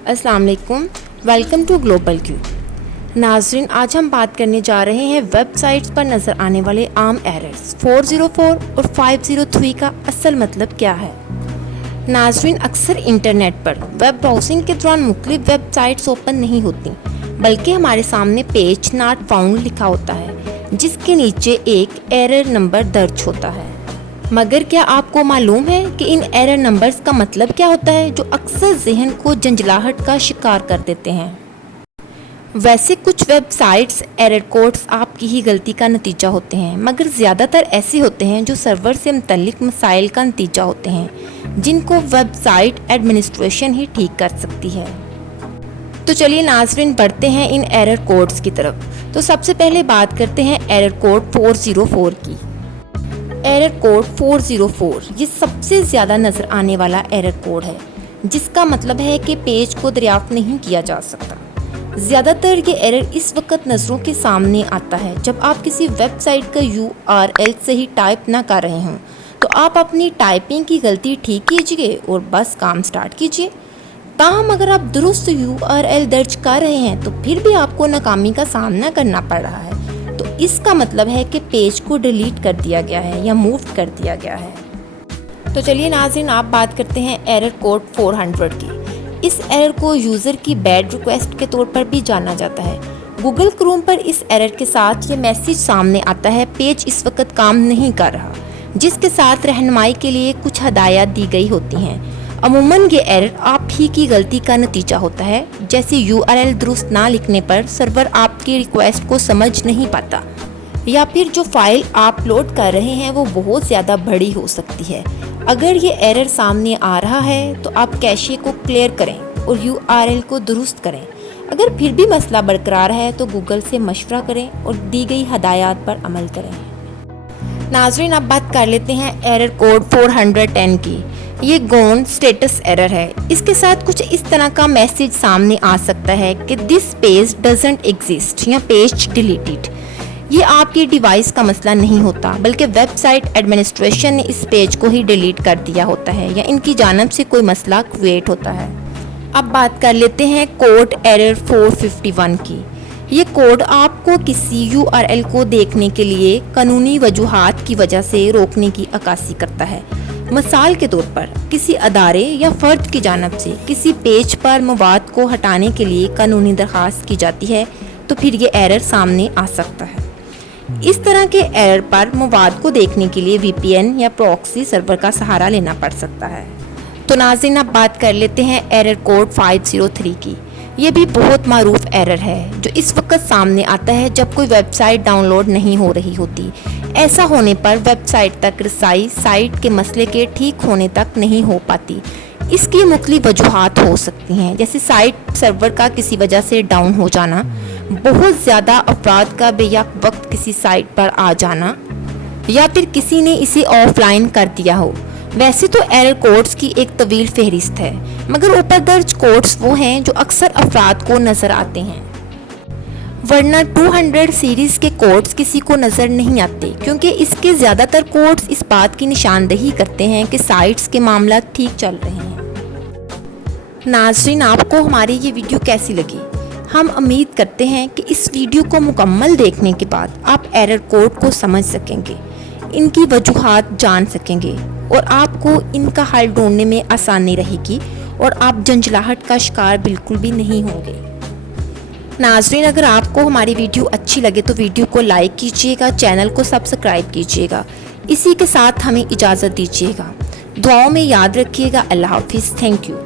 अस्सलाम वालेकुम, welcome to global Q. नाज़रीन, आज हम बात करने जा रहे हैं वेबसाइट्स पर नज़र आने वाले आम एरर्स 404 और 503 का असल मतलब क्या है। नाज़रीन, अक्सर इंटरनेट पर वेब ब्राउजिंग के दौरान मुख्तलिफ वेबसाइट्स ओपन नहीं होती, बल्कि हमारे सामने पेज नॉट फाउंड लिखा होता है, जिसके नीचे एक एरर नंबर दर्ज होता है। मगर क्या आपको मालूम है कि इन एरर नंबर्स का मतलब क्या होता है, जो अक्सर जहन को झंझलाहट का शिकार कर देते हैं। वैसे कुछ वेबसाइट्स एरर कोड्स आपकी ही गलती का नतीजा होते हैं, मगर ज़्यादातर ऐसे होते हैं जो सर्वर से मुतल्लिक मसाइल का नतीजा होते हैं, जिनको वेबसाइट एडमिनिस्ट्रेशन ही ठीक कर सकती है। तो चलिए नाज़रीन, बढ़ते हैं इन एरर कोड्स की तरफ। तो सबसे पहले बात करते हैं एरर कोड 404 की। एरर कोड 404 ये सबसे ज़्यादा नज़र आने वाला एरर कोड है, जिसका मतलब है कि पेज को दरियाफ्त नहीं किया जा सकता। ज़्यादातर ये एरर इस वक्त नज़रों के सामने आता है जब आप किसी वेबसाइट का URL सही टाइप ना कर रहे हों, तो आप अपनी टाइपिंग की गलती ठीक कीजिए और बस काम स्टार्ट कीजिए। ताहम अगर आप दुरुस्त URL दर्ज कर रहे हैं तो फिर भी आपको नाकामी का सामना करना पड़ रहा है, तो इसका मतलब है कि पेज को डिलीट कर दिया गया है या मूव कर दिया गया है। तो चलिए नाज़रीन, आप बात करते हैं एरर कोड 400 की। इस एरर को यूज़र की बैड रिक्वेस्ट के तौर पर भी जाना जाता है। गूगल क्रोम पर इस एरर के साथ ये मैसेज सामने आता है, पेज इस वक्त काम नहीं कर रहा, जिसके साथ रहनुमाई के लिए कुछ हदायत दी गई होती हैं। अमूमन ये एरर आप ही की गलती का नतीजा होता है, जैसे URL दुरुस्त ना लिखने पर सर्वर आपकी रिक्वेस्ट को समझ नहीं पाता, या फिर जो फाइल आप लोड कर रहे हैं वो बहुत ज़्यादा बड़ी हो सकती है। अगर ये एरर सामने आ रहा है तो आप कैशे को क्लियर करें और URL को दुरुस्त करें। अगर फिर भी मसला बरकरार है तो गूगल से मशवरा करें और दी गई हदायत पर अमल करें। नाज़रीन, अब बात कर लेते हैं एरर कोड 410 की। ये गोन स्टेटस एरर है। इसके साथ कुछ इस तरह का मैसेज सामने आ सकता है कि दिस पेज डजंट एग्जिस्ट या पेज डिलीटेड। ये आपकी डिवाइस का मसला नहीं होता, बल्कि वेबसाइट एडमिनिस्ट्रेशन ने इस पेज को ही डिलीट कर दिया होता है या इनकी जानिब से कोई मसला क्रिएट होता है। अब बात कर लेते हैं कोड एरर 451 की। ये कोड आपको किसी URL को देखने के लिए कानूनी वजूहात की वजह से रोकने की अक्कासी करता है। मिसाल के तौर पर किसी अदारे या फ़र्द की जानिब से किसी पेज पर मवाद को हटाने के लिए कानूनी दरख्वास्त की जाती है, तो फिर ये एरर सामने आ सकता है। इस तरह के एरर पर मवाद को देखने के लिए VPN या प्रॉक्सी सर्वर का सहारा लेना पड़ सकता है। तो नाज़रीन, अब बात कर लेते हैं एरर कोड 503 की। ये भी बहुत मारूफ एरर है, जो इस वक्त सामने आता है जब कोई वेबसाइट डाउनलोड नहीं हो रही होती। ऐसा होने पर वेबसाइट तक रसाई साइट के मसले के ठीक होने तक नहीं हो पाती। इसकी मुख्तलिफ वजूहात हो सकती हैं, जैसे साइट सर्वर का किसी वजह से डाउन हो जाना, बहुत ज़्यादा अफराद का बेयक वक्त किसी साइट पर आ जाना, या फिर किसी ने इसे ऑफलाइन कर दिया हो। वैसे तो एरर कोड्स की एक तवील फहरिस्त है, मगर ऊपर दर्ज कोड्स वो हैं जो अक्सर अफराद को नज़र आते हैं, वरना 200 सीरीज़ के कोड्स किसी को नज़र नहीं आते, क्योंकि इसके ज़्यादातर कोड्स इस बात की निशानदही करते हैं कि साइट्स के मामला ठीक चल रहे हैं। नाज़रीन, आपको हमारी ये वीडियो कैसी लगी? हम उम्मीद करते हैं कि इस वीडियो को मुकम्मल देखने के बाद आप एरर कोड को समझ सकेंगे, इनकी वजूहात जान सकेंगे और आपको इनका हल ढूंढने में आसानी रहेगी और आप झंझलाहट का शिकार बिल्कुल भी नहीं होंगे। नाज़रीन, अगर आपको हमारी वीडियो अच्छी लगे तो वीडियो को लाइक कीजिएगा, चैनल को सब्सक्राइब कीजिएगा। इसी के साथ हमें इजाज़त दीजिएगा। दुआओं में याद रखिएगा। अल्लाह हाफिज़। Thank you.